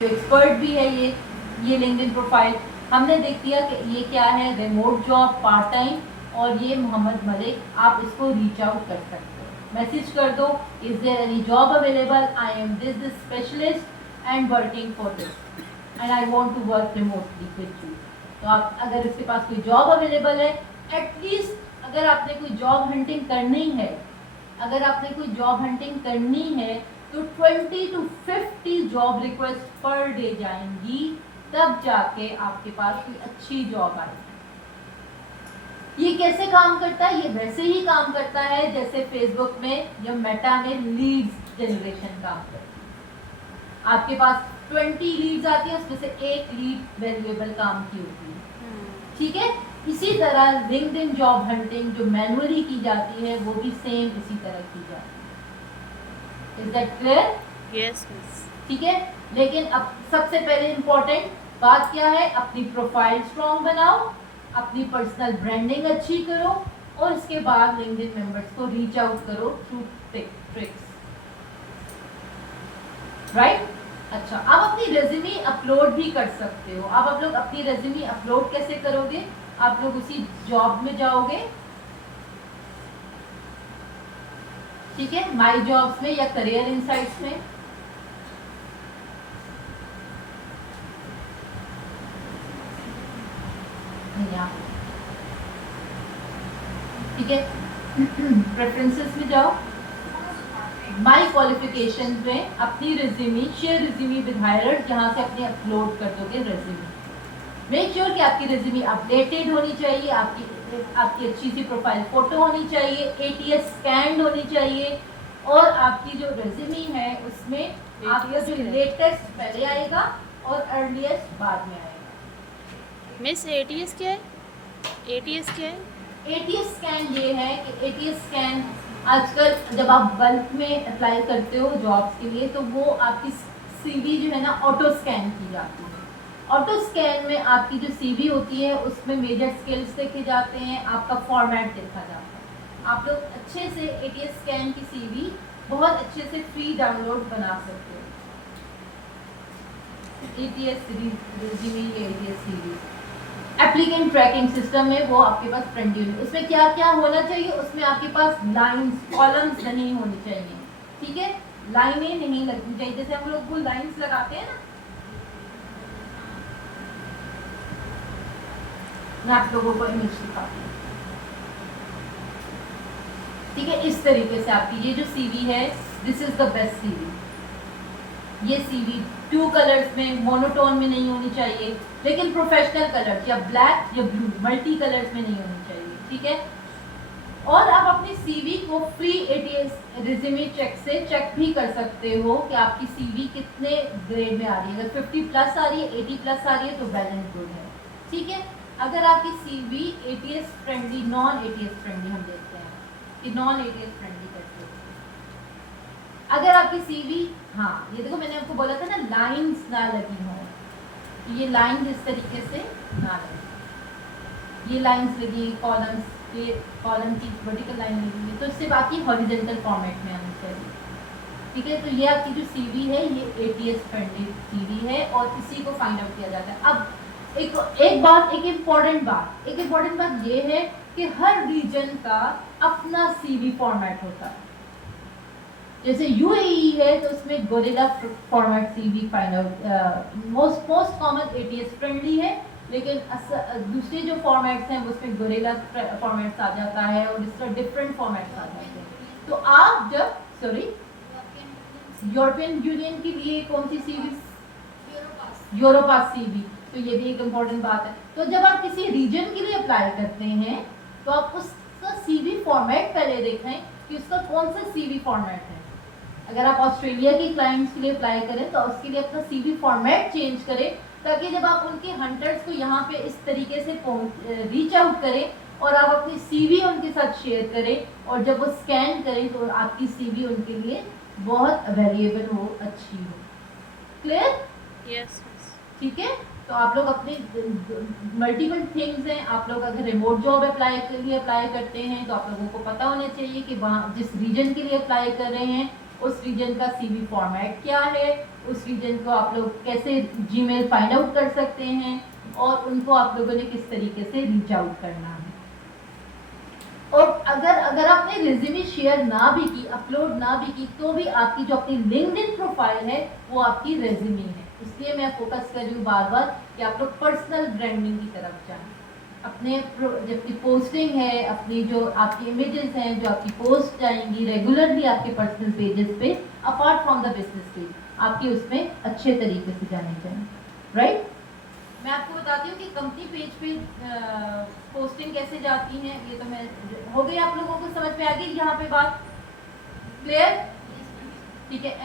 Expert भी है ये लिंक्डइन प्रोफाइल। हमने देख लिया कि ये क्या है, रिमोट जॉब, पार्ट टाइम, और ये मोहम्मद मलिक, आप इसको रीच आउट कर सकते हो, मैसेज कर दो, is there any job available, I am this specialist and working for this and I want to work remotely with you. तो आप अगर इसके पास कोई जॉब अवेलेबल है, एटलीस्ट अगर आपने कोई जॉब हंटिंग करनी है, तो 20 to 50 job request per day जाएंगी, तब जाके आपके पास कोई अच्छी जॉब आएगी। ये कैसे काम करता है? ये वैसे ही काम करता है जैसे फेसबुक में या मेटा में लीड्स जनरेशन काम करता है। आपके पास 20 लीड्स आती है, उसमें से एक लीड वैल्यूएबल काम की होती है, ठीक है। इसी तरह लिंक्डइन जॉब हंटिंग जो मैनुअली की जाती है, वो भी सेम इसी तरह की जाती है। Is that clear? यस। ठीक है, लेकिन अब सबसे पहले इंपॉर्टेंट बात क्या है? अपनी प्रोफाइल स्ट्रॉन्ग बनाओ, अपनी पर्सनल ब्रांडिंग अच्छी करो, और इसके बाद लिंक्डइन मेंबर्स को रीच आउट करो थ्रू ट्रिक्स, राइट? अच्छा, आप अपनी रेज्यूमे अपलोड भी कर सकते हो। अब आप लोग अपनी रेज्यूमे अपलोड कैसे करोगे? आप लोग उसी जॉब में जाओगे, ठीक है, माई जॉब्स में या करियर इनसाइट्स में, ठीक है, प्रेफरेंसेस में जाओ, माई क्वालिफिकेशन में अपनी रेज्यूमे, शेयर रेज्यूमे विद हायरर, जहां से अपने अपलोड कर दोगे रेज्यूमे। मेक श्योर कि आपकी रेज्यूमे अपडेटेड होनी चाहिए, आपकी अच्छी सी प्रोफाइल फोटो होनी चाहिए, ATS स्कैन्ड होनी चाहिए, और आपकी जो रेज्यूमे है उसमें आपका जो लेटेस्ट पहले आएगा और अर्लीस्ट बाद में आएगा। मिस ATS क्या है? ATS क्या है? ATS स्कैन ये है कि ATS स्कैन आजकल जब आप बल्क में अप्लाई करते हो जॉब्स के लिए, तो वो आपकी CV जो है ना, ऑटो स्कैन की जाती है। ऑटो स्कैन में आपकी जो CV होती है उसमें मेजर स्किल्स देखे जाते हैं, आपका फॉर्मेट देखा जाता है। आप लोग अच्छे से ATS स्कैन की CV बहुत अच्छे से फ्री डाउनलोड बना सकते हो। ATS रेज्यूमे या ATS CV applicant tracking system में वो आपके पास फ्रंट यूनिट, उसमें क्या क्या होना चाहिए? उसमें आपके पास लाइंस, कॉलम्स नहीं होनी चाहिए, ठीक है, लाइनें नहीं लगनी चाहिए, जैसे हम लोग वो लाइंस लगाते हैं ना, मैं आप लोगों को इमेज दिखाती हूँ, ठीक है। इस तरीके से आपकी ये जो CV है, this is the best CV। ये CV 2 कलर्स में, मोनोटोन में नहीं होनी चाहिए, लेकिन प्रोफेशनल कलर्स या ब्लैक या ब्लू, मल्टी कलर्स में नहीं होनी चाहिए, ठीक है। और आप अपनी CV को फ्री ATS रिज्यूमे चेक से चेक भी कर सकते हो कि आपकी CV कितने ग्रेड में आ रही है। अगर 50 प्लस आ रही है, 80 प्लस आ रही है, तो वेल एंड गुड है, ठीक है। अगर आपकी CV ATS friendly, non ATS friendly, हम देखते हैं कि नॉन ATS फ्रेंडली कैसे होती है। अगर आपकी CV, हाँ ये देखो, मैंने आपको बोला था ना लाइंस ना लगी हो, ये लाइंस इस तरीके से ना लगी, ये लाइंस लगी, कॉलम्स, ये कॉलम की वर्टिकल लाइन लगी है, तो इससे बाकी हॉरिजॉन्टल फॉर्मेट में आनी चाहिए, ठीक है। तो ये आपकी जो CV है, ये ATS फ्रेंडली CV है, और इसी को फाइंड आउट किया जाता है। अब एक इम्पोर्टेंट बात ये है कि हर रीजन का अपना CV फॉर्मेट होता है। जैसे UAE है तो उसमें gorilla format CV find out, most common ATS friendly है, लेकिन दूसरे जो फॉर्मेट्स हैं उसमें गोरिल्ला फॉर्मेट्स आ जाता है, और इसका डिफरेंट फॉर्मेट्स आ जाते हैं। तो आप जब यूरोपियन यूनियन के लिए कौन सी CV? यूरोपास CV, तो ये भी एक इम्पोर्टेंट बात है। तो जब आप किसी रीजन के लिए अप्लाई करते हैं, तो आप उसका CV फॉर्मेट पहले देखें कि उसका कौन सा CV फॉर्मेट है। अगर आप ऑस्ट्रेलिया के क्लाइंट्स के लिए अप्लाई करें, तो उसके लिए अपना CV फॉर्मेट चेंज करें, ताकि जब आप उनके हंटर्स को यहाँ पे इस तरीके से रीच आउट करें, और आप अपनी CV उनके साथ शेयर करें, और जब वो स्कैन करें तो आपकी CV उनके लिए बहुत वेरिएबल हो, अच्छी हो। क्लियर? यस। ठीक है। तो आप लोग अपने मल्टीपल थिंग्स हैं, आप लोग अगर रिमोट जॉब के लिए अप्लाई करते हैं, तो आप लोगों को पता होना चाहिए कि वहाँ जिस रीजन के लिए अप्लाई कर रहे हैं उस रीजन का सीवी फॉर्मेट क्या है, उस रीजन को आप लोग कैसे जीमेल फाइंड आउट कर सकते हैं, और उनको आप लोगों ने किस तरीके से रीच आउट करना है। और अगर आपने रिज्यूमे शेयर ना भी की, अपलोड ना भी की, तो भी आपकी जो अपनी लिंक्डइन प्रोफाइल है वो आपकी रेज्यूमे है। इसलिए मैं फोकस कर रही हूँ बार बार कि आप लोग पर्सनल ब्रांडिंग की तरफ जाएं। अपने जबकि पोस्टिंग है, अपनी जो आपकी इमेजेस हैं, जो आपकी पोस्ट जाएंगी रेगुलरली आपके पर्सनल पेजेस पे, apart from the business page, आपकी उसमें अच्छे तरीके से जाने चाहिए, राइट। मैं आपको बताती हूँ कि कंपनी पेज पे पोस्टिंग कैसे जाती है। ये तो मैं हो गई, आप लोगों को समझ में आ गई यहाँ पे बात क्लियर, ठीक है।